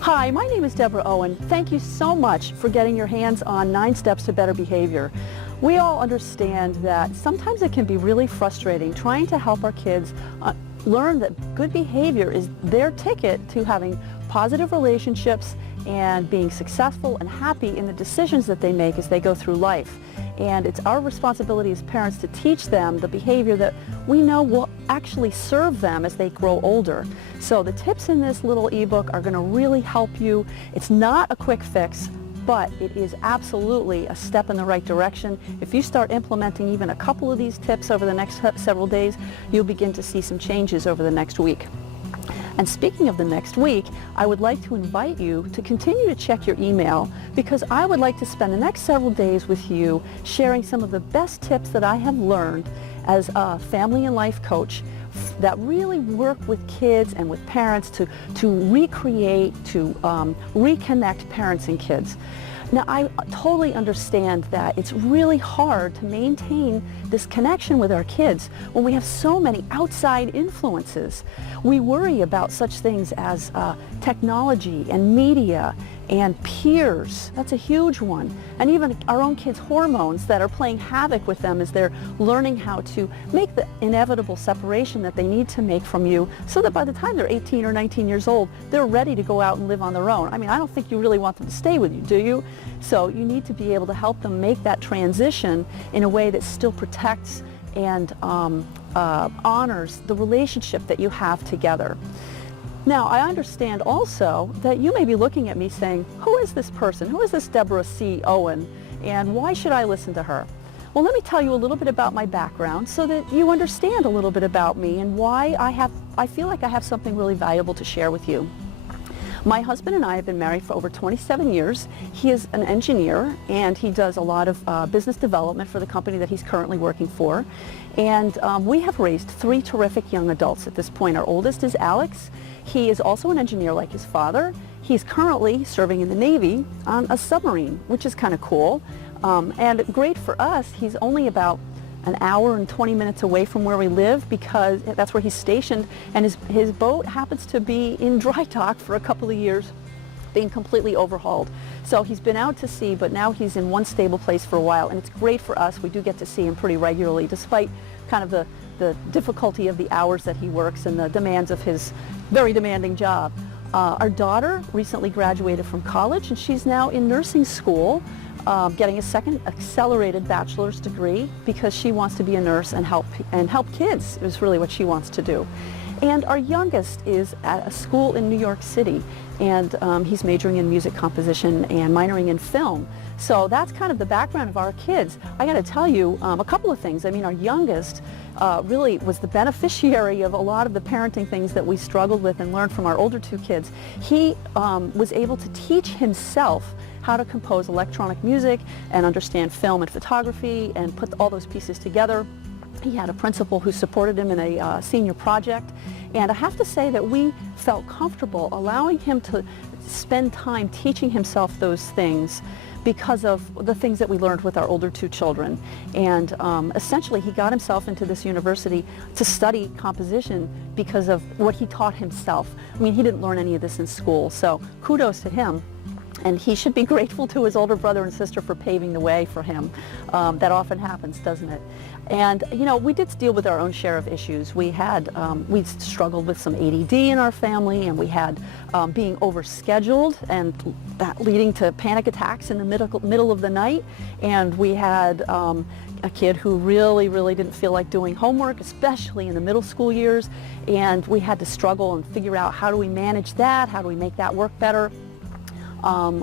Hi, my name is Deborah Owen. Thank you so much for getting your hands on 9 Steps to Better Behavior. We all understand that sometimes it can be really frustrating trying to help our kids learn that good behavior is their ticket to having positive relationships and being successful and happy in the decisions that they make as they go through life. And it's our responsibility as parents to teach them the behavior that we know will actually serve them as they grow older. So the tips in this little ebook are going to really help you. It's not a quick fix, but it is absolutely a step in the right direction. If you start implementing even a couple of these tips over the next several days, you'll begin to see some changes over the next week. And speaking of the next week, I would like to invite you to continue to check your email, because I would like to spend the next several days with you sharing some of the best tips that I have learned as a family and life coach that really work with kids and with parents to recreate, to reconnect parents and kids. Now, I totally understand that it's really hard to maintain this connection with our kids when we have so many outside influences. We worry about such things as technology and media and peers. That's a huge one. And even our own kids' hormones that are playing havoc with them as they're learning how to make the inevitable separation that they need to make from you, so that by the time they're 18 or 19 years old, they're ready to go out and live on their own. I mean, I don't think you really want them to stay with you, do you? So you need to be able to help them make that transition in a way that still protects and honors the relationship that you have together. Now, I understand also that you may be looking at me saying, who is this person? Who is this Deborah C. Owen? And why should I listen to her? Well, let me tell you a little bit about my background so that you understand a little bit about me and why I feel like I have something really valuable to share with you. My husband and I have been married for over 27 years. He is an engineer, and he does a lot of business development for the company that he's currently working for. And we have raised 3 terrific young adults at this point. Our oldest is Alex. He is also an engineer like his father. He's currently serving in the Navy on a submarine, which is kind of cool. And great for us, he's only about an hour and 20 minutes away from where we live, because that's where he's stationed, and his boat happens to be in dry dock for a couple of years, being completely overhauled. So he's been out to sea, but now he's in one stable place for a while, and it's great for us. We do get to see him pretty regularly, despite kind of the difficulty of the hours that he works and the demands of his very demanding job. Our daughter recently graduated from college, and she's now in nursing school, getting a second accelerated bachelor's degree, because she wants to be a nurse and help kids is really what she wants to do. And our youngest is at a school in New York City, and he's majoring in music composition and minoring in film. So that's kind of the background of our kids. I got to tell you a couple of things. I mean, our youngest really was the beneficiary of a lot of the parenting things that we struggled with and learned from our older 2 kids. He was able to teach himself how to compose electronic music and understand film and photography and put all those pieces together. He had a principal who supported him in a senior project, and I have to say that we felt comfortable allowing him to spend time teaching himself those things because of the things that we learned with our older 2 children. And essentially he got himself into this university to study composition because of what he taught himself. I mean, he didn't learn any of this in school, so kudos to him. And he should be grateful to his older brother and sister for paving the way for him. That often happens, doesn't it? And, you know, we did deal with our own share of issues. We struggled with some ADD in our family, and we had being overscheduled, and that leading to panic attacks in the middle of the night. And we had a kid who really didn't feel like doing homework, especially in the middle school years. And we had to struggle and figure out, how do we manage that? How do we make that work better?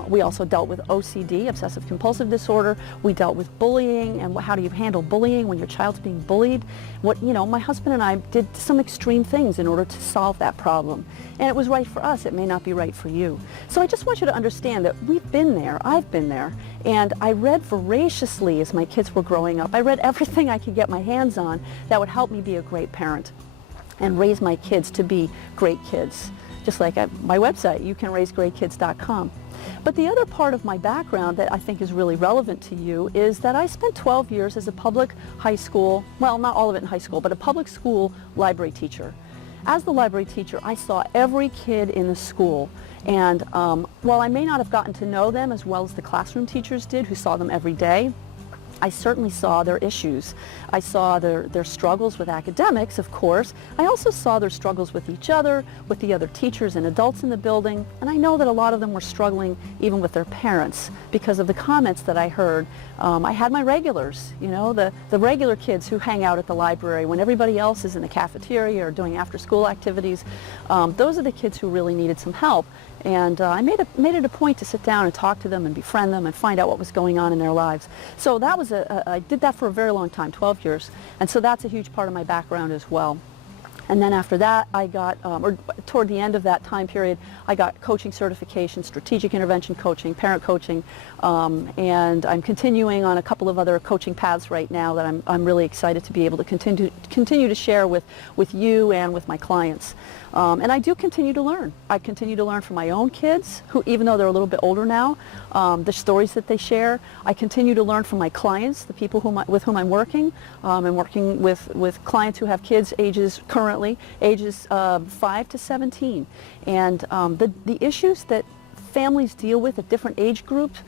We also dealt with OCD, obsessive compulsive disorder. We dealt with bullying, and how do you handle bullying when your child's being bullied? My husband and I did some extreme things in order to solve that problem. And it was right for us. It may not be right for you. So I just want you to understand that we've been there. I've been there. And I read voraciously as my kids were growing up. I read everything I could get my hands on that would help me be a great parent and raise my kids to be great kids. Just like at my website, youcanraisegreatkids.com. But the other part of my background that I think is really relevant to you is that I spent 12 years as a public high school, well, not all of it in high school, but a public school library teacher. As the library teacher, I saw every kid in the school, and while I may not have gotten to know them as well as the classroom teachers did, who saw them every day, I certainly saw their issues. I saw their struggles with academics, of course. I also saw their struggles with each other, with the other teachers and adults in the building, and I know that a lot of them were struggling even with their parents because of the comments that I heard. I had my regulars, you know, the regular kids who hang out at the library when everybody else is in the cafeteria or doing after-school activities. Those are the kids who really needed some help. And I made it a point to sit down and talk to them and befriend them and find out what was going on in their lives. So that was I did that for a very long time, 12 years. And so that's a huge part of my background as well. And then after that, I got, or toward the end of that time period, I got coaching certification, strategic intervention coaching, parent coaching, and I'm continuing on a couple of other coaching paths right now that I'm really excited to be able to continue to share with you and with my clients. And I do continue to learn. I continue to learn from my own kids, who, even though they're a little bit older now, the stories that they share. I continue to learn from my clients, the people with whom I'm working. I'm working with clients who have kids currently ages 5 to 17. And the issues that families deal with at different age groups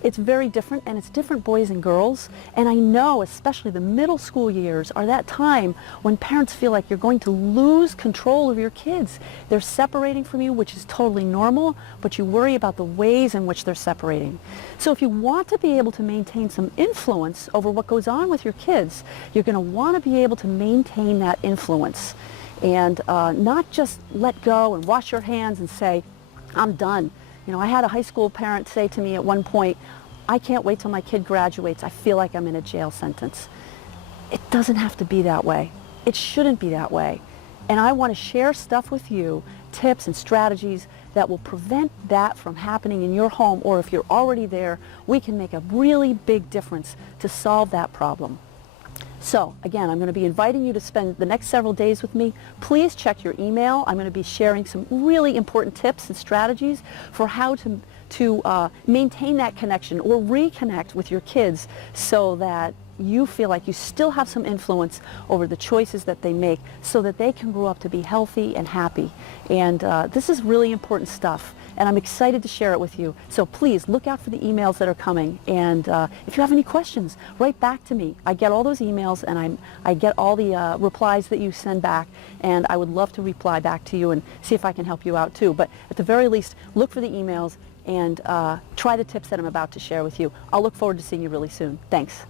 it's very different, and it's different boys and girls. And I know especially the middle school years are that time when parents feel like you're going to lose control of your kids. They're separating from you, which is totally normal, but you worry about the ways in which they're separating. So if you want to be able to maintain some influence over what goes on with your kids, you're going to want to be able to maintain that influence and not just let go and wash your hands and say, I'm done. You know, I had a high school parent say to me at one point, I can't wait till my kid graduates. I feel like I'm in a jail sentence. It doesn't have to be that way. It shouldn't be that way. And I want to share stuff with you, tips and strategies that will prevent that from happening in your home, or if you're already there, we can make a really big difference to solve that problem. So again, I'm going to be inviting you to spend the next several days with me. Please check your email. I'm going to be sharing some really important tips and strategies for how to maintain that connection or reconnect with your kids so that you feel like you still have some influence over the choices that they make so that they can grow up to be healthy and happy. And this is really important stuff, and I'm excited to share it with you. So please look out for the emails that are coming, and if you have any questions, write back to me. I get all those emails, and I get all the replies that you send back, and I would love to reply back to you and see if I can help you out too. But at the very least, look for the emails and try the tips that I'm about to share with you. I'll look forward to seeing you really soon. Thanks.